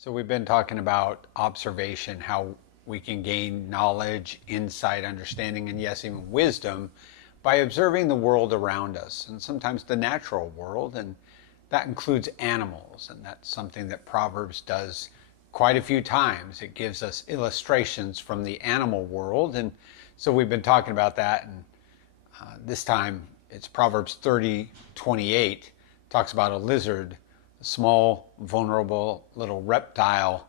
So we've been talking about observation, how we can gain knowledge, insight, understanding, and yes, even wisdom by observing the world around us, and sometimes the natural world, and that includes animals. And that's something that Proverbs does quite a few times. It gives us illustrations from the animal world. And so we've been talking about that. And this time it's Proverbs 30:28, talks about a lizard, a small, vulnerable little reptile,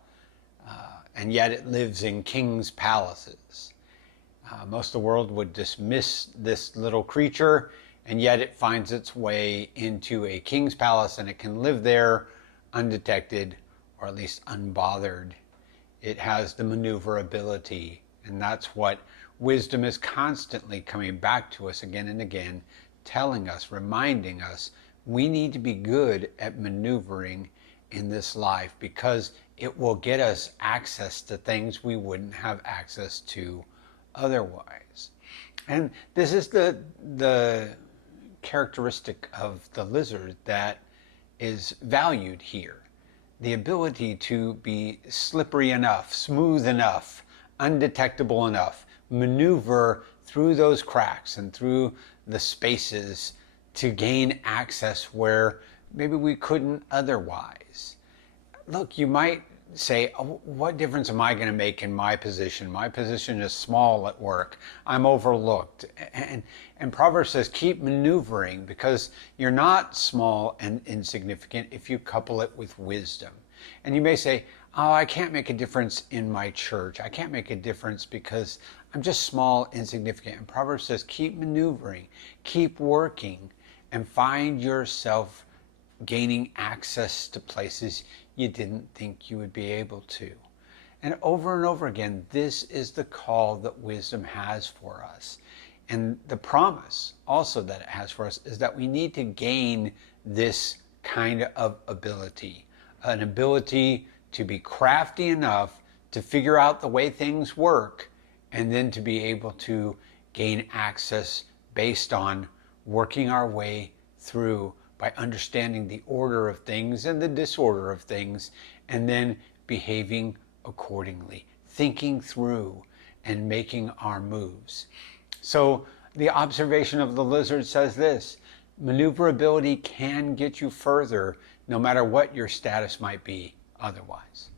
and yet it lives in kings' palaces. Most of the world would dismiss this little creature, and yet it finds its way into a king's palace and it can live there undetected, or at least unbothered. It has the maneuverability, and that's what wisdom is constantly coming back to us again and again, telling us, reminding us we need to be good at maneuvering in this life because it will get us access to things we wouldn't have access to otherwise. And this is the characteristic of the lizard that is valued here. The ability to be slippery enough, smooth enough, undetectable enough, maneuver through those cracks and through the spaces to gain access where maybe we couldn't otherwise. Look, you might say, oh, what difference am I going to make in my position? My position is small at work. I'm overlooked. And Proverbs says, keep maneuvering because you're not small and insignificant if you couple it with wisdom. And you may say, oh, I can't make a difference in my church. I can't make a difference because I'm just small, insignificant. And Proverbs says, keep maneuvering, keep working, and find yourself gaining access to places you didn't think you would be able to. And over again, this is the call that wisdom has for us. And the promise also that it has for us is that we need to gain this kind of ability, an ability to be crafty enough to figure out the way things work, and then to be able to gain access based on working our way through by understanding the order of things and the disorder of things, and then behaving accordingly, thinking through and making our moves. So the observation of the lizard says this: maneuverability can get you further no matter what your status might be otherwise.